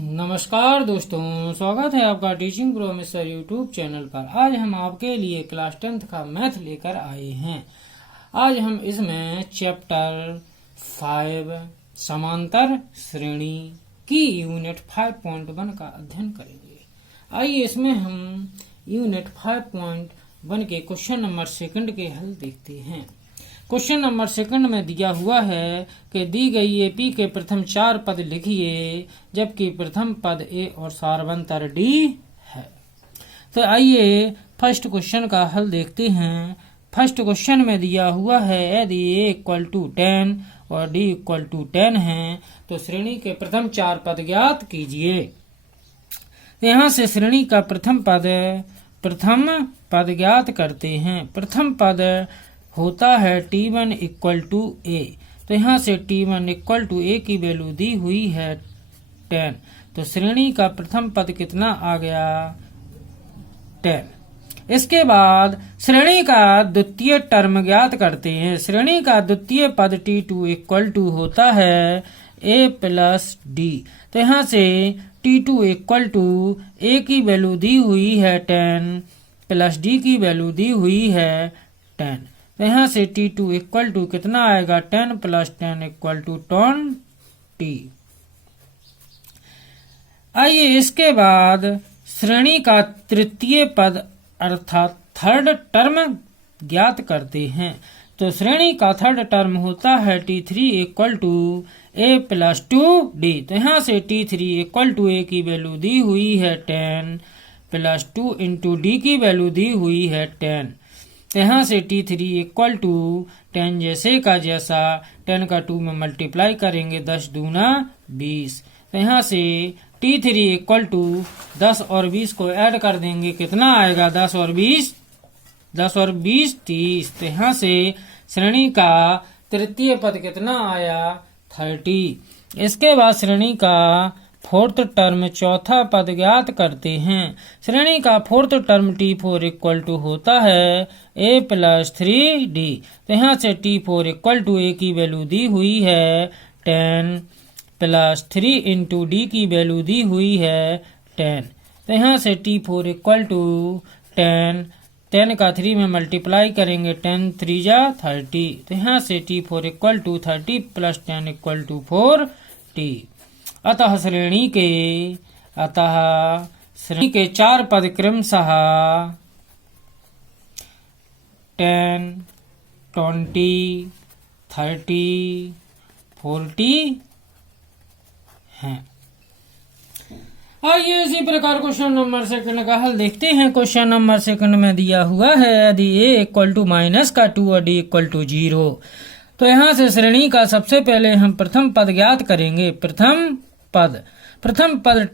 नमस्कार दोस्तों, स्वागत है आपका teaching pro mister YouTube channel पर। आज हम आपके लिए क्लास 10th का मैथ लेकर आए हैं। आज हम इसमें चैप्टर 5 समांतर श्रेणी की यूनिट 5.1 का अध्ययन करेंगे। आइए इसमें हम यूनिट 5.1 के क्वेश्चन नंबर 2 के हल देखते हैं। क्वेश्चन नंबर 2 में दिया हुआ है कि दी गई एपी के प्रथम 4 पद लिखिए जबकि प्रथम पद ए और सारवंतर डी है। तो आइए फर्स्ट क्वेश्चन का हल देखते हैं। फर्स्ट क्वेश्चन में दिया हुआ है यदि ए इक्वल टू 10 और डी इक्वल टू 10 है तो श्रेणी के प्रथम 4 पद ज्ञात कीजिए। यहाँ से श्रेणी का प्रथम पद ज्ञात करते हैं। प्रथम पद होता है T1 इक्वल टू ए। तो यहाँ से T1 इक्वल टू ए की वैल्यू दी हुई है 10। तो श्रेणी का प्रथम पद कितना आ गया 10। इसके बाद श्रेणी का द्वितीय टर्म ज्ञात करते हैं। श्रेणी का द्वितीय पद T2 इक्वल टू होता है a प्लस डी। तो यहाँ से T2 इक्वल टू ए की वैल्यू दी हुई है 10 प्लस डी की वैल्यू दी हुई है 10। तो यहाँ से T2 इक्वल टू कितना आएगा 10 प्लस 10 इक्वल टू 20। आइए इसके बाद श्रेणी का तृतीय पद अर्थात थर्ड टर्म ज्ञात करते हैं। तो श्रेणी का थर्ड टर्म होता है T3 equal to A plus 2D। तो यहाँ से T3 इक्वल टू ए की वैल्यू दी हुई है 10 प्लस 2 इंटू डी की वैल्यू दी हुई है 10। यहाँ से T3 इक्वल टू 10 जैसे का जैसा 10 का 2 में मल्टीप्लाई करेंगे 10 दूना 20। तो यहाँ से T3 इक्वल टू 10 और 20 को ऐड कर देंगे कितना आएगा 10 और 20 30। तो यहाँ से श्रेणी का तृतीय पद कितना आया 30। इसके बाद श्रेणी का फोर्थ टर्म चौथा पद ज्ञात करते हैं। श्रेणी का fourth term T4 equal to होता है a प्लस 3D। तो यहाँ से T4 इक्वल टू a की वैल्यू दी हुई है 10 प्लस 3 इंटू डी की वैल्यू दी हुई है 10। तो यहाँ से T4 इक्वल टू 10 का 3 में मल्टीप्लाई करेंगे 10 3 जा 30। तो यहाँ से T4 equal to 30 plus 10 equal to 40। अतः श्रेणी के 4 पद क्रमशः 10 20 30 40 हैं। आइए इसी प्रकार क्वेश्चन नंबर 2 का हल देखते हैं। क्वेश्चन नंबर 2 में दिया हुआ है यदि a इक्वल टू माइनस का 2 और d इक्वल टू 0। तो यहाँ से श्रेणी का सबसे पहले हम प्रथम पद ज्ञात करेंगे। प्रथम पद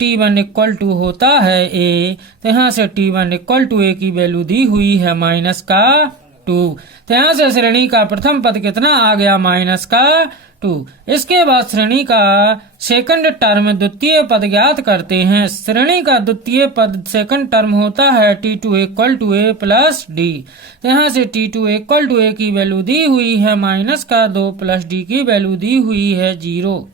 T1 इक्वल टू होता है a। तो यहाँ से T1 इक्वल टू a की वैल्यू दी हुई है माइनस का 2। तो यहाँ से श्रेणी का प्रथम पद कितना आ गया माइनस का 2। इसके बाद श्रेणी का सेकंड टर्म द्वितीय पद ज्ञात करते हैं। श्रेणी का द्वितीय पद सेकंड टर्म होता है T2 equal to a plus d. तो यहाँ से T2 इक्वल टू a की वैल्यू दी हुई है माइनस का 2 प्लस डी की वैल्यू दी हुई है 0।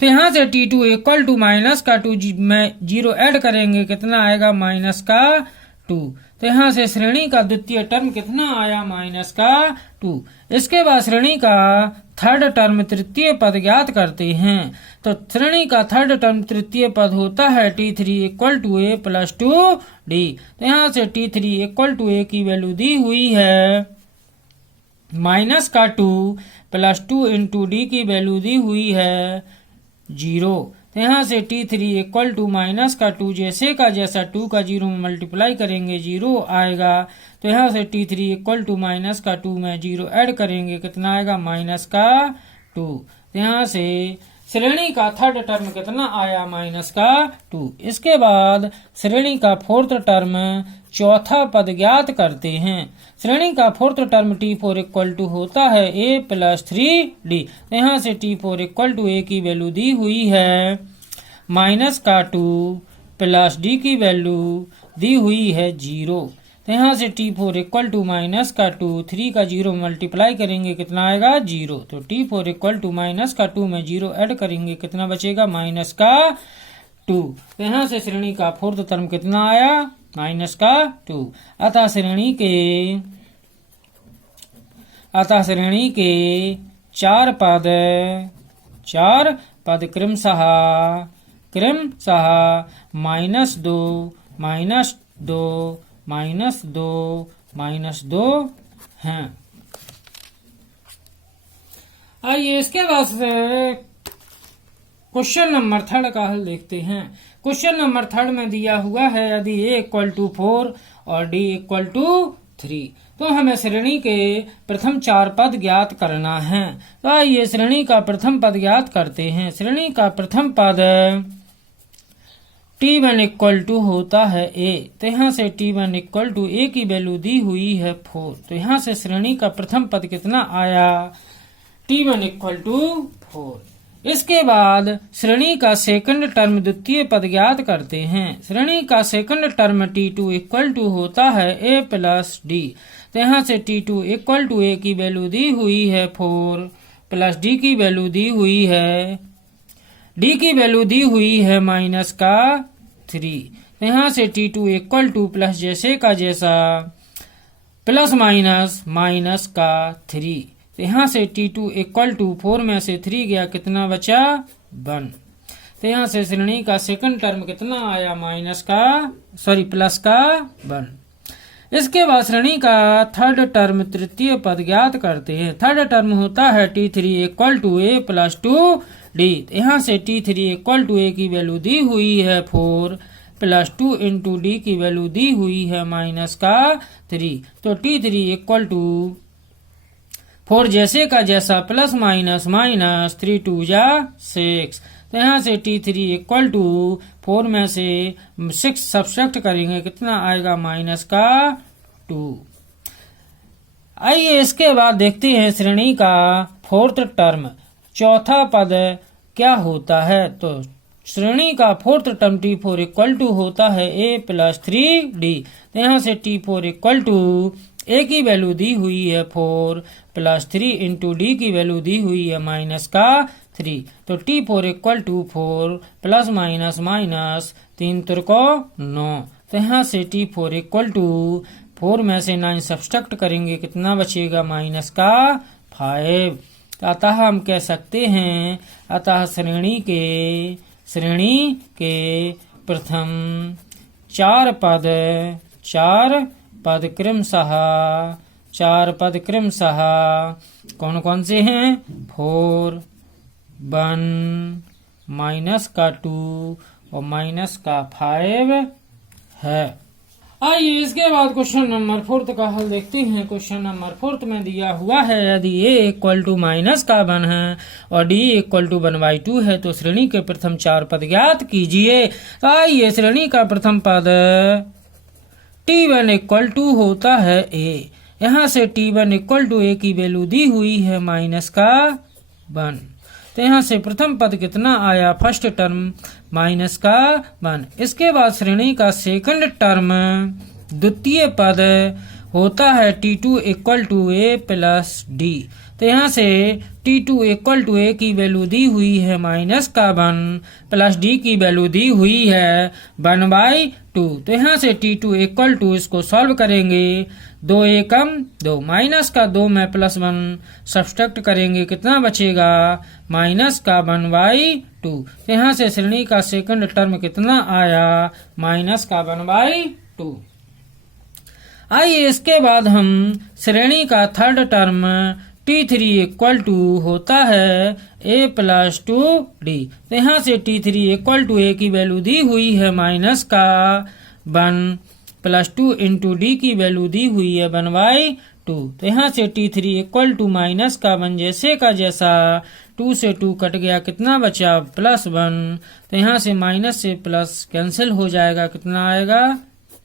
तो यहाँ से T2 इक्वल टू माइनस का 2 में 0 ऐड करेंगे कितना आएगा माइनस का 2। तो यहाँ से श्रेणी का द्वितीय टर्म कितना आया माइनस का 2। इसके बाद श्रेणी का थर्ड टर्म तृतीय पद ज्ञात करते हैं। तो श्रेणी का थर्ड टर्म तृतीय पद होता है T3 equal to a plus 2D। तो यहाँ से T3 इक्वल टू a की वैल्यू दी हुई है माइनस का 2 प्लस 2 इंटू डी की वैल्यू दी हुई है 0। तो यहाँ से T3 इक्वल टू माइनस का 2 जैसे का जैसा 2 का 0 में मल्टीप्लाई करेंगे 0 आएगा। तो यहाँ से T3 इक्वल टू माइनस का 2 में 0 ऐड करेंगे कितना आएगा माइनस का 2। तो यहाँ से श्रेणी का थर्ड टर्म कितना आया माइनस का 2। इसके बाद श्रेणी का फोर्थ टर्म चौथा पद ज्ञात करते हैं। श्रेणी का fourth term T4 equal to होता है a प्लस 3D। यहाँ से T4 इक्वल टू a की वैल्यू दी हुई है माइनस का 2 प्लस d की वैल्यू दी हुई है 0। तो यहाँ से T4 इक्वल टू माइनस का 2, 3 का 0 मल्टीप्लाई करेंगे कितना आएगा 0। तो T4 इक्वल टू माइनस का 2 में 0 ऐड करेंगे कितना बचेगा माइनस का 2। तो यहाँ से श्रेणी का फोर्थ टर्म कितना आया माइनस का 2। अतः श्रेणी के चार पद क्रमशः -2 -2 हैं। आइए इसके बाद से क्वेश्चन नंबर 3 का हल देखते हैं। क्वेश्चन नंबर 3 में दिया हुआ है यदि a इक्वल टू 4 और d इक्वल टू 3 तो हमें श्रेणी के प्रथम 4 पद ज्ञात करना है। तो आइए श्रेणी का प्रथम पद ज्ञात करते हैं। श्रेणी का प्रथम पद T1 इक्वल टू होता है a। तो यहाँ से T1 इक्वल टू a की वैल्यू दी हुई है 4। तो यहाँ से श्रेणी का प्रथम पद कितना आया T1 इक्वल टू 4। इसके बाद श्रेणी का सेकंड टर्म द्वितीय पद ज्ञात करते हैं। श्रेणी का second term T2 equal to होता है a प्लस d। तो यहाँ से T2 इक्वल टू a की वैल्यू दी हुई है 4 प्लस d की वैल्यू दी हुई है d की वैल्यू दी हुई है माइनस का 3। तो यहाँ से T2 इक्वल टू प्लस जैसे का जैसा प्लस माइनस का 3। तो यहाँ से T2 इक्वल टू 4 में से 3 गया कितना बचा 1। तो यहाँ से श्रेणी का सेकंड टर्म कितना आया प्लस का 1। इसके बाद श्रेणी का थर्ड टर्म तृतीय पद ज्ञात करते हैं। थर्ड टर्म होता है T3 equal to a plus 2d। यहाँ से T3 इक्वल टू a की वैल्यू दी हुई है 4 प्लस 2 इंटू d की वैल्यू दी हुई है माइनस का 3। तो T3 इक्वल टू 4 जैसे का जैसा प्लस माइनस 3 2 जा 6। तो यहाँ से T3 इक्वल टू 4 में से 6 सब्ट्रैक्ट करेंगे कितना आएगा माइनस का 2। आइए इसके बाद देखते हैं श्रेणी का फोर्थ टर्म चौथा पद क्या होता है। तो श्रेणी का fourth term T4 equal to होता है a प्लस 3d। तो यहाँ से T4 इक्वल टू a की वैल्यू दी हुई है 4 प्लस 3 इंटू डी की वैल्यू दी हुई है माइनस का 3। तो T4 equal to 4 plus minus 3 त्रिको 9। तो यहाँ से T4 इक्वल टू 4 में से 9 सब्ट्रैक्ट करेंगे कितना बचेगा माइनस का 5। अतः हम कह सकते हैं अतः श्रेणी के प्रथम 4 पद क्रमशः कौन कौन से हैं 4 1 माइनस का 2 और माइनस का 5 है। आइए इसके बाद क्वेश्चन नंबर 4 का हल देखते हैं। क्वेश्चन नंबर 4 में दिया हुआ है यदि a इक्वल टू माइनस का 1 है और d इक्वल टू 1/2 है तो श्रेणी के प्रथम 4 पद ज्ञात कीजिए। तो आइए श्रेणी का प्रथम पद T1 इक्वल टू होता है a। यहाँ से T1 इक्वल टू a की वैल्यू दी हुई है माइनस का 1। तो यहाँ से प्रथम पद कितना आया फर्स्ट टर्म माइनस का 1। इसके बाद श्रेणी का सेकंड टर्म द्वितीय पद होता है T2 equal to a plus d। तो यहाँ से T2 इक्वल टू a की वैल्यू दी हुई है माइनस का 1 प्लस d की वैल्यू दी हुई है 1/2। तो यहाँ से T2 इक्वल टू इसको सॉल्व करेंगे 2 एकम 2 माइनस का 2 में प्लस 1 सब्ट्रैक्ट करेंगे कितना बचेगा माइनस का 1/2। तो यहाँ से श्रेणी का सेकंड टर्म कितना आया माइनस का 1/2। आइए इसके बाद हम श्रेणी का third term T3 equal to होता है a प्लस 2d। तो यहाँ से T3 इक्वल टू a की वैल्यू दी हुई है माइनस का 1 प्लस 2 इंटू डी की वैल्यू दी हुई है 1/2। तो यहाँ से T3 इक्वल टू माइनस का 1 जैसे का जैसा 2 से 2 कट गया कितना बचा प्लस 1। तो यहाँ से माइनस से प्लस कैंसिल हो जाएगा कितना आएगा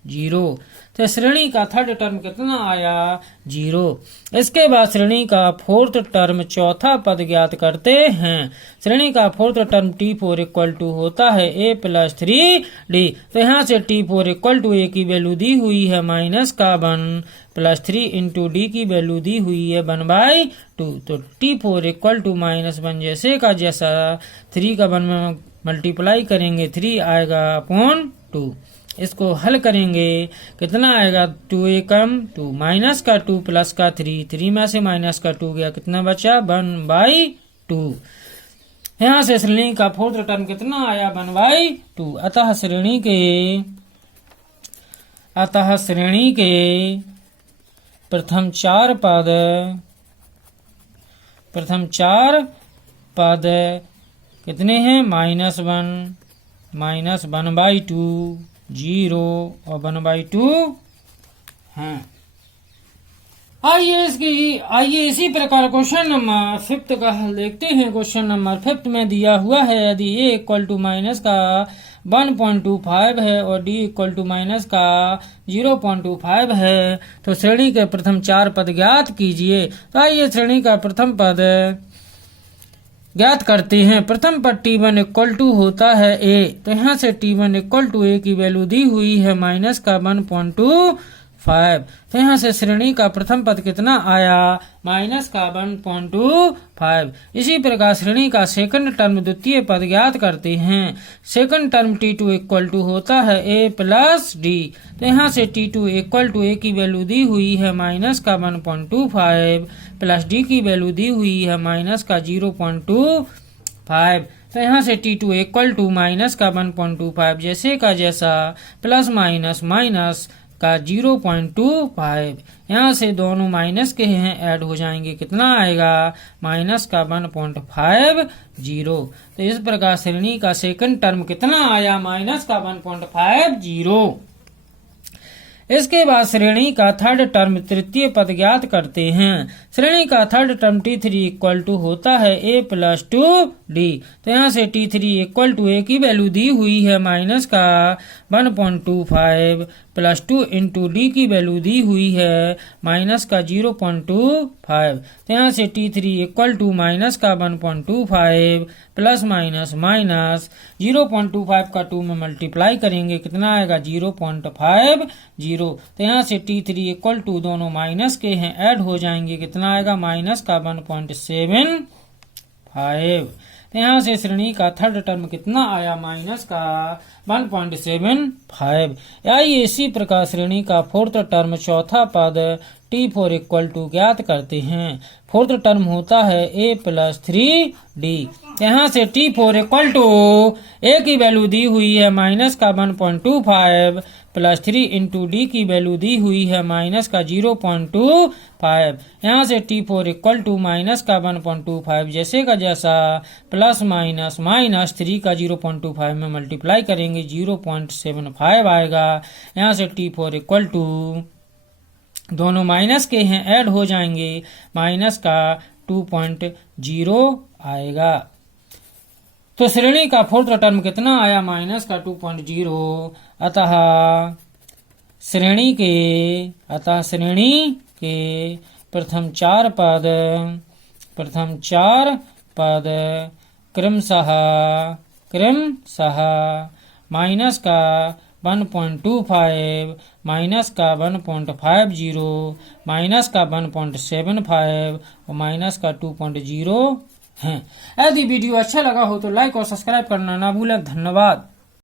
0। तो श्रेणी का थर्ड टर्म कितना आया 0। इसके बाद श्रेणी का फोर्थ टर्म चौथा पद ज्ञात करते हैं। श्रेणी का fourth term T4 equal to होता है a प्लस 3d। तो यहाँ से T4 इक्वल टू a की वैल्यू दी हुई है माइनस का 1 प्लस 3 इंटू डी की वैल्यू दी हुई है 1/2। तो T4 इक्वल टू -1 जैसे का जैसा 3 का 1 में मल्टीप्लाई करेंगे 3 आएगा अपॉन 2। इसको हल करेंगे कितना आएगा 2a कम 2 माइनस का 2 प्लस का 3 में से माइनस का 2 गया कितना बचा 1/2। यहाँ से श्रेणी का फोर्थ टर्म कितना आया 1/2। अतः श्रेणी के प्रथम चार पद कितने हैं -1 1/2 0 और 1/2 हैं। आइए इसी प्रकार क्वेश्चन नंबर 5 का हल देखते हैं। क्वेश्चन नंबर 5 में दिया हुआ है यदि a इक्वल टू माइनस का 1.25 है और d इक्वल टू माइनस का 0.25 है तो श्रेणी के प्रथम 4 पद ज्ञात कीजिए। तो आइए श्रेणी का प्रथम पद ज्ञात करते हैं। प्रथम पद T1 इक्वल टू होता है a। तो यहाँ से T1 इक्वल टू a की वैल्यू दी हुई है माइनस का 1.25। तो यहाँ से श्रेणी का प्रथम पद कितना आया माइनस का 1.25। इसी प्रकार श्रेणी का सेकंड टर्म द्वितीय पद ज्ञात करते हैं। Second term T2 equal to होता है a प्लस d। तो यहाँ से T2 इक्वल टू a की वैल्यू दी हुई है माइनस का 1.25 प्लस d की वैल्यू दी हुई है माइनस का 0.25। तो यहाँ से T2 इक्वल टू माइनस का 1.25 जैसे का जैसा प्लस माइनस का 0.25। यहाँ से दोनों माइनस के हैं ऐड हो जाएंगे कितना आएगा माइनस का 1.50। तो इस प्रकार श्रेणी का सेकंड टर्म कितना आया माइनस का 1.50। इसके बाद श्रेणी का थर्ड टर्म तृतीय पद ज्ञात करते हैं। श्रेणी का third term T3 equal to होता है a प्लस 2d। तो यहाँ से T3 इक्वल टू a की वैल्यू दी हुई है माइनस का 1.25 प्लस 2 इंटू डी की वैल्यू दी हुई है माइनस का 0.25। तो यहाँ से T3 इक्वल टू माइनस का 1.25 प्लस माइनस 0.25 का 2 में मल्टीप्लाई करेंगे कितना आएगा 0.50। तो यहाँ से T3 इक्वल टू दोनों माइनस के हैं ऐड हो जाएंगे कितना आएगा माइनस का 1.75। तो यहाँ से श्रेणी का थर्ड टर्म कितना आया माइनस का 1.75। आइए इसी प्रकार श्रेणी का फोर्थ टर्म चौथा पद T4 इक्वल टू ज्ञात करते हैं। फोर्थ टर्म होता है a प्लस 3d। यहाँ से T4 इक्वल टू a की वैल्यू दी हुई है माइनस का 1.25 प्लस 3 इंटू डी की वैल्यू दी हुई है माइनस का 0.25। यहाँ से T4 इक्वल टू माइनस का 1.25 जैसे का जैसा प्लस माइनस 3 का 0.25 में मल्टीप्लाई करेंगे 0.75 आएगा। यहाँ से T4 इक्वल टू दोनों माइनस के हैं ऐड हो जाएंगे माइनस का 2.0 आएगा। तो श्रेणी का फोर्थ टर्म कितना आया माइनस का 2.0। अतः श्रेणी के प्रथम चार पद क्रमशः माइनस का 1.25 माइनस का 1.50 माइनस का 1.75 और माइनस का 2.0 हैं। यदि वीडियो अच्छा लगा हो तो लाइक और सब्सक्राइब करना ना भूलें। धन्यवाद।